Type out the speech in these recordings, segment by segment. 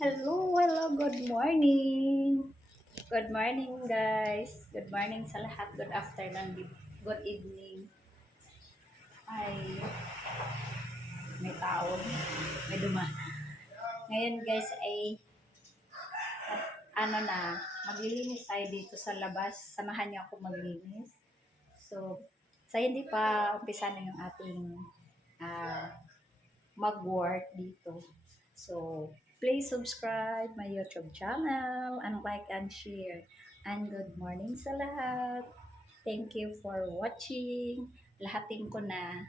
Hello, good morning. Good morning, guys. Good morning sa lahat. Good afternoon, good evening. Ay, may tao, may dumaan. Ngayon, guys, ay ano na, maglilinis tayo dito sa labas. Samahan niyo ako maglinis. So, sa hindi pa umpisa na yung ating ah, mag-work dito. So, please subscribe my YouTube channel and like and share. And good morning sa lahat. Thank you for watching. Lahatin ko na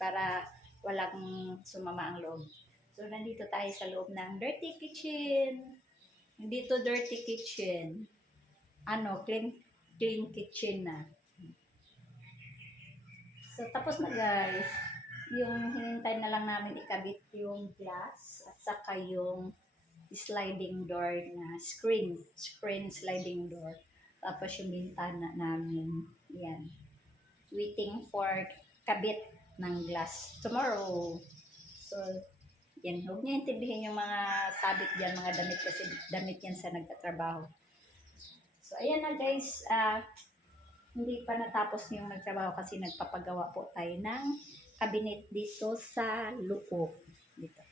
para walang sumama ang loob. So, nandito tayo sa loob ng dirty kitchen. Dito dirty kitchen. Clean kitchen na. So, tapos na guys. Yung hinintay na lang namin ikabit yung glass at saka yung sliding door na screen sliding door. Tapos yung bintana namin. Yan. Waiting for kabit ng glass tomorrow. So, yan. Huwag niyo intindihin yung mga sabit dyan, mga damit kasi damit yan sa nagtatrabaho. So, ayan na guys. Hindi pa natapos yung nagtrabaho kasi nagpapagawa po tayo ng cabinet dito sa loob. Dito.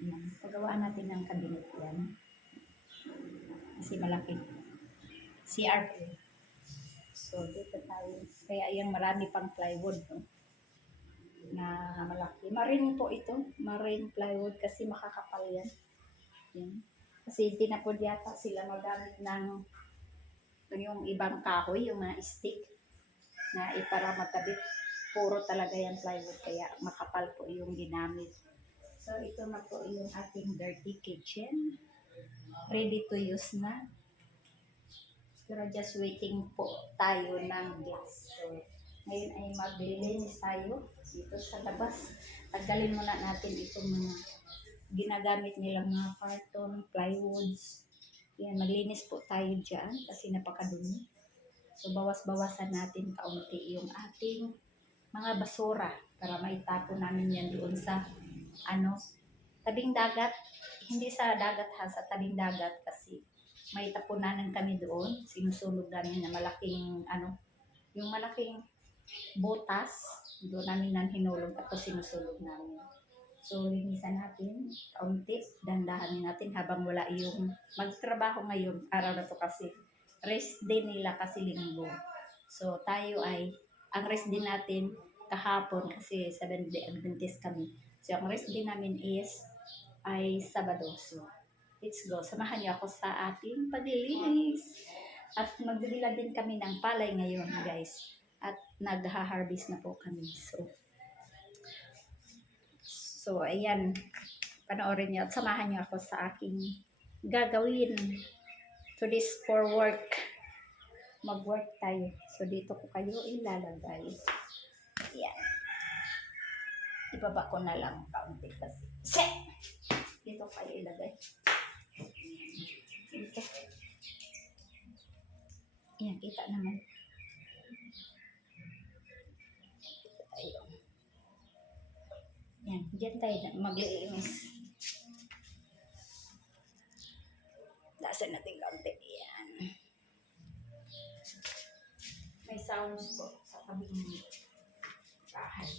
Yan. Pagawaan natin ng cabinet yan. Kasi malaki. CR po. So, dito tayo. Kaya yung marami pang plywood. No? Na malaki. Marine po ito. Marine plywood kasi makakapal yan. Yan. Kasi hindi na po yata sila magamit ng yung ibang kahoy, yung mga stick na ipara magkabit. Puro talaga yung plywood kaya makapal po yung ginamit. So, ito na po yung ating dirty kitchen. Ready to use na. Pero just waiting po tayo ng gas. So, ngayon ay maglilinis tayo dito sa labas. Tanggalin muna natin itong mga ginagamit nilang mga carton, plywoods. Yan, maglinis po tayo dyan kasi napakadumi. So, bawas-bawasan natin kaunti yung ating mga basura para maitapon namin yan doon sa tabing dagat. Hindi sa dagat ha, sa tabing dagat kasi may tapunanan kami doon. Sinusunog namin na malaking yung malaking butas. Doon namin nang hinulog tapos sinusunog namin. So, linisan natin, kaunti, dandahanin natin habang wala yung magtrabaho ngayon. Araw na to kasi rest day nila kasi linggo. So, ang rest day natin kahapon kasi Seventh Day Adventist kami. So, ang rest day namin ay Sabado. So, let's go. Samahan niyo ako sa ating paglilinis. At magdidila din kami ng palay ngayon, guys. At nagha-harvest na po kami. So, ayan. Panoorin niyo at samahan niyo ako sa aking gagawin. So, this for work. Mag-work tayo. So, dito ko kayo ilalagay. Ayan. Ibaba ko na lang kaunti kasi. Dito kayo ilagay. Dito. Ayan, kita naman. Dito tayo. Ayan, dyan tayo mag-iinis. Lasan natin kaunti. Ayan. May sounds po sa tabing bahay.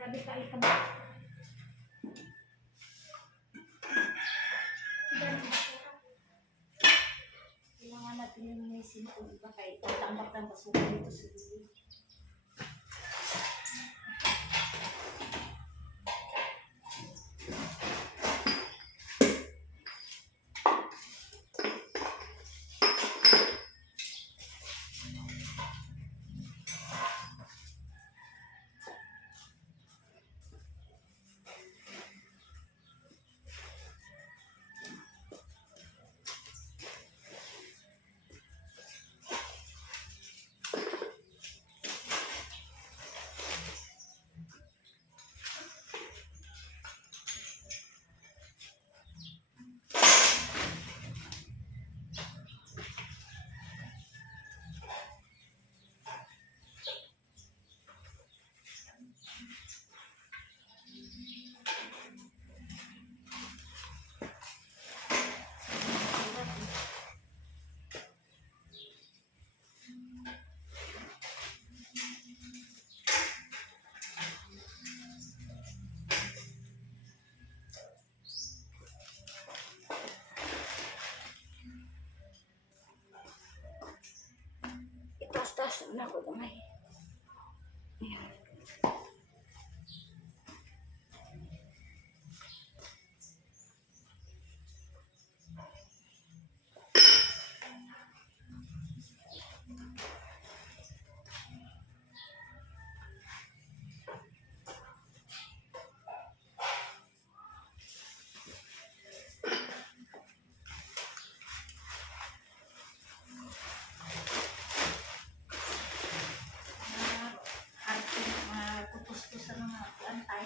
Grabe ka ikabit. Kailangan natin yung may simple, diba? Kahit tambak ng pasukan dito sa dulo. Itas-tas na ako damay. Ayan. Putus-putus sa mga antay.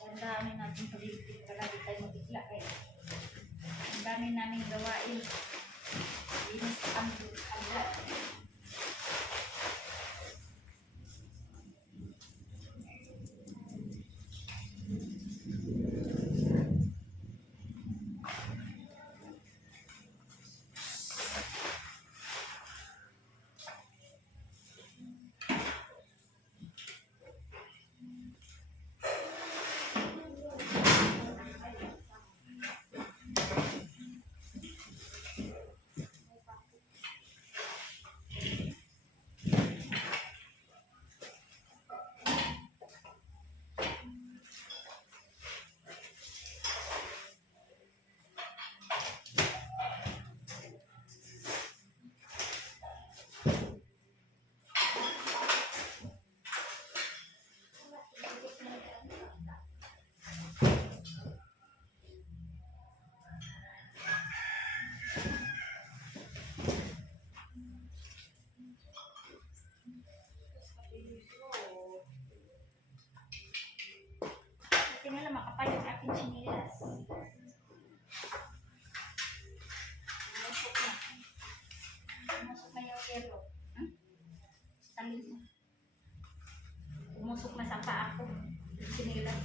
Ang dami natin paligid. Palagi tayo mabigla eh. Ang dami namin gawain. Linis ang agad. Tingnan lang makapal yung aking chinilas. Umusok na. Umusok na yung yero. Talin mo. Umusok na sa paa ko. Yung chinilas.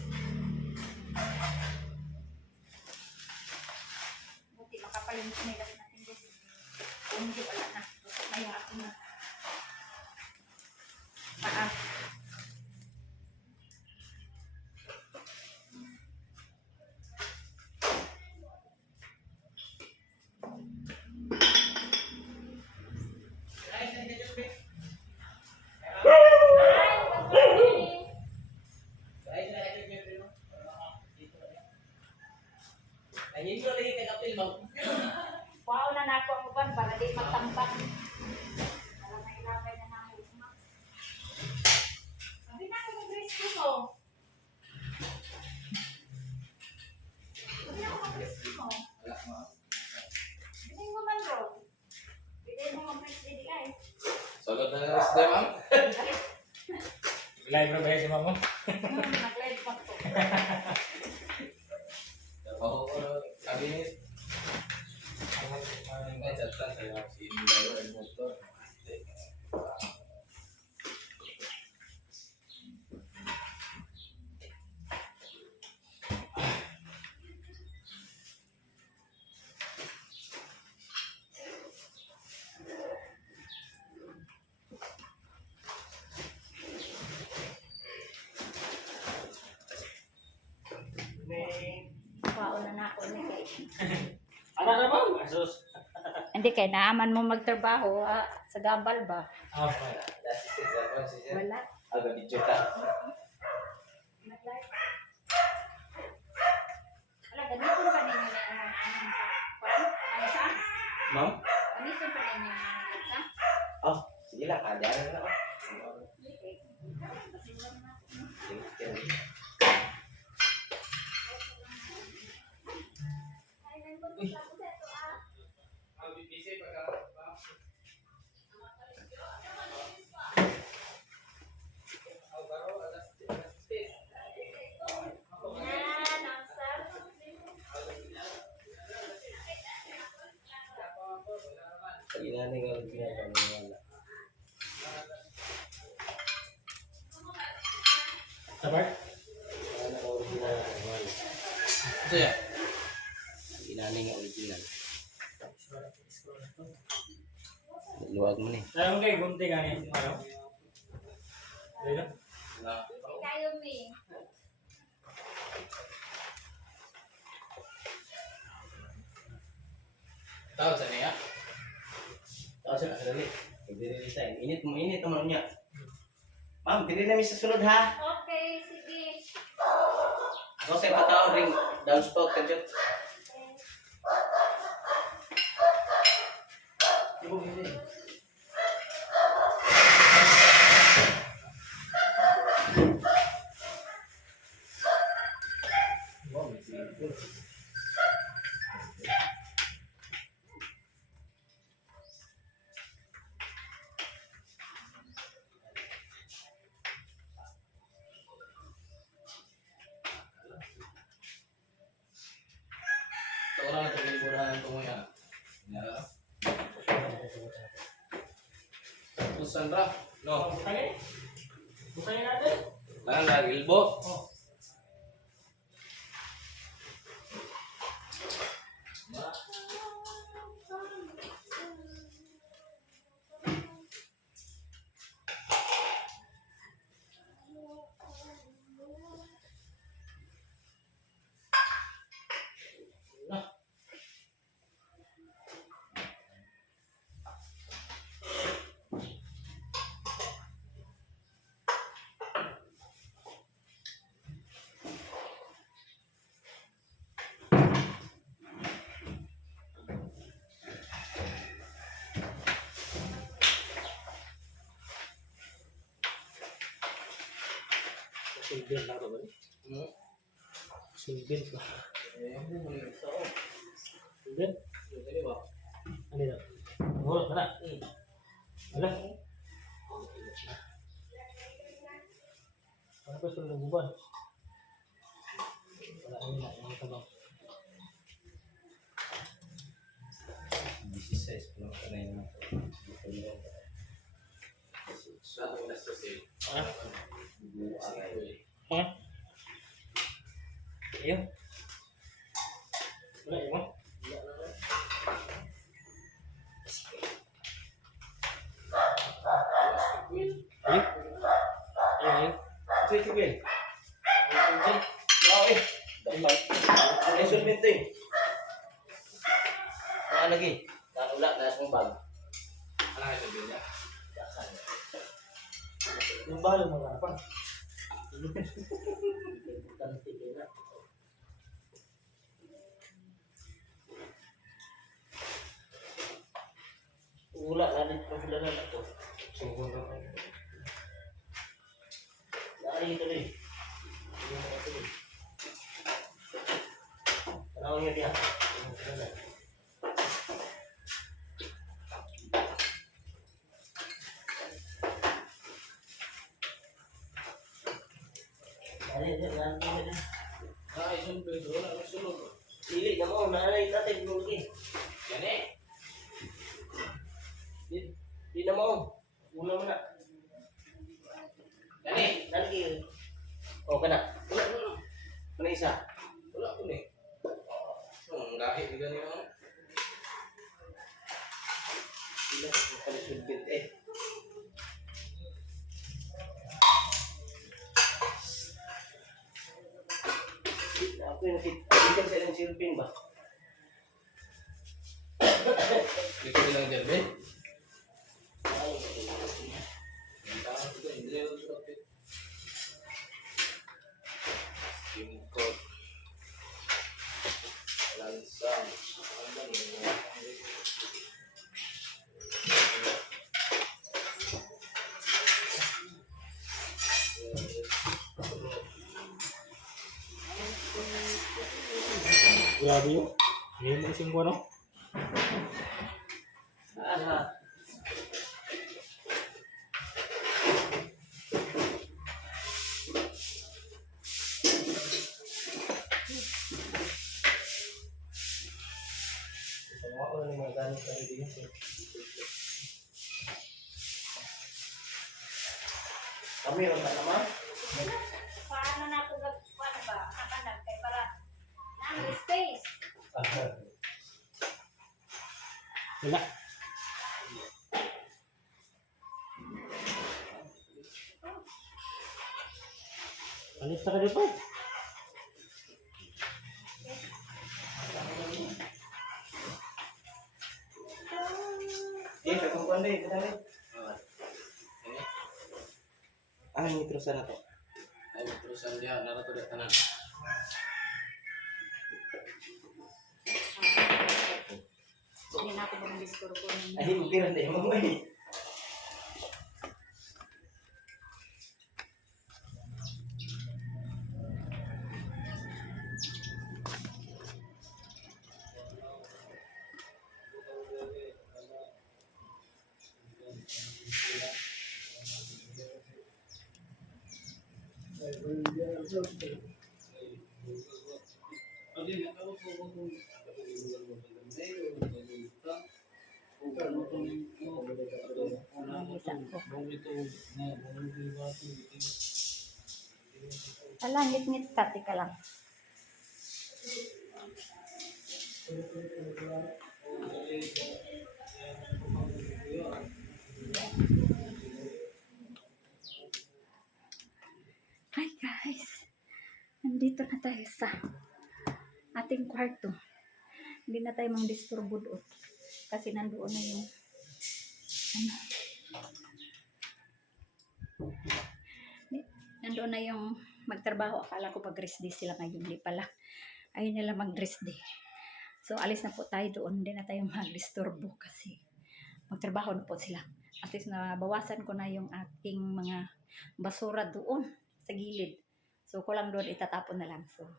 Buti makapal yung chinilas natin guys. Kung hindi wala na. Usok na yung aking paa. Wow na nako ang uban para di magtambak. Para may labay na namin. Sabi na ako mag-dress ko mo. Sabi na ako mag-dress ko mo. Bilhin mo man bro. Bilhin mo mag-dress ko guys. Sagot na nang isda, ma'am. Live na ba yan si mama? Mag-live pa po. Ako, kabinet. May chat-chat sa'yo. Si Indira ay motor. Ano na ba? Asus. Hindi kay naaman mo magtrabaho sa gambal ba? Ah, okay. Dasi sa cellphone siya. Wala. Aga video ka. Wala, ganito pa ninyo na ano sa? Ma'am? Ganito pa ninyo na sa? Oh, sige lang. Kaya na ako. Ginani nga ginagawa. Sabar? Ano original? Ito ya. Ginani nga original. Luwag mo ni. Sayang kay gunting nga niya. Ano? Ayun na. Na. Kayo, Ming. Tawag sa niya. Tawag sa dali. Dili tayo. Init mo niya. Ma'am, dili na mi sa sulod ha. Okay, sige. Ako sa patawag ring downspout kadyo. Ibo gini. Orang itu liburan itu ya. Ya. Terus Sandra, no. Bukain. Bukain natin. Lang lagi ilbo. Oh. Silbin lang ito ba? Silbin ko. Silbin? Ano yun? Mahulog ka na. Wala. Ano pa sila naguban? Wala ano na. Ano ka ba? 16 no kana yun. Sa ato na sa sale. Ha? Ayun. Wala yun. Ayun. Ayun. Sige, sige. Grabe. Ay, sulmin to eh. Mga lagi. Nakula, nasa mong bag. Ano kayo sabihin niya? Yung balo mga harapan. Wala, nalit pa sila na ito. Sungkong na kayo. Nari ito rin. Panahon niya diya. Ay, sulod. Wala, sulod. Dili na mo, naanay tatay mo lagi. Yan eh. Di na mo. Una mo na. Dali. Dali. O, kana. Wala, wala. Mana isa? Wala ko ni. Lahit ni ganyan mo. Sila ko pala sulbit eh. Ako yung nakita sa ilang silpin ba? Ito lang dyan, Ben. Steam coat. Lansang. Grabe yun. Ngayon mo isang ano? Gumawa ko na ng mga gamit na hindi kami ron na naman. Paano na ako paano ba? Nakakanag kay para na space. Wala. Alis na ka dito. Eh, katungkuan deh, kita deh. Ah, ini terusan atau? Ay, terusan dia, narato dia tanan. Hindi na ako mag-disturbo ninyo. Ay, bukiran deh, mau ini. Ngit-ngit ka, tika lang. Hi guys! Nandito na tayo sa ating kwarto. Hindi na tayo mang-disturbo doon. Kasi nandoon na yung nandoon na yung magtrabaho. Akala ko pag rest day sila ngayon. Hindi pala. Ayun nila mag-rest day. So, alis na po tayo doon. Hindi na tayo mag-disturbo kasi magtrabaho na po sila. At least nabawasan ko na yung aking mga basura doon sa gilid. So, kulang doon itatapon na lang. So,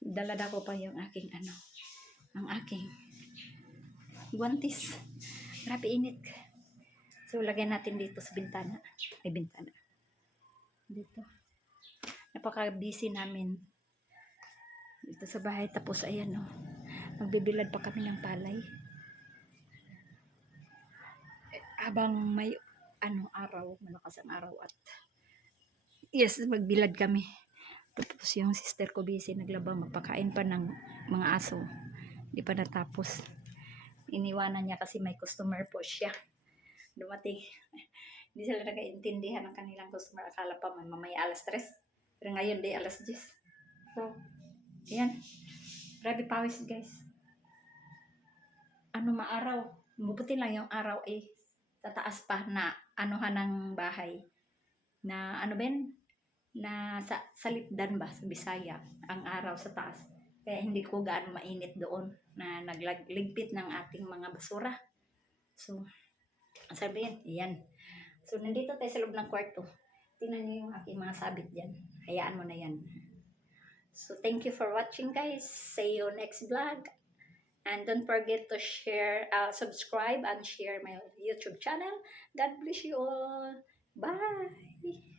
dalada ko pa yung aking ang aking guantes. Grabe init. So, lagyan natin dito sa bintana. Ay, bintana. Dito. Napaka-busy namin dito sa bahay. Tapos, ayan o. Magbibilad pa kami ng palay. Habang may araw, malakas ang araw at yes, magbilad kami. Tapos yung sister ko busy naglaba, magpakain pa ng mga aso. Hindi pa natapos. Iniwanan niya kasi may customer po siya. Dumating. Hindi sila nakaintindihan ng kanilang customer. Akala pa man mamaya alas 3. Pero ngayon di alas 10. So, ayan. Grabe pawis guys. Maaraw. Mabuti lang yung araw tataas pa na anuhan ng bahay. Na na sa lipdan ba sa Bisaya ang araw sa taas. Kaya hindi ko gaano mainit doon na nagligpit ng ating mga basura. So, sabihin, yan. So, nandito tayo sa loob ng kwarto. Tingnan niyo yung aking mga sabit dyan. Hayaan mo na yan. So, thank you for watching guys. See you next vlog. And don't forget to share, subscribe and share my YouTube channel. God bless you all. Bye!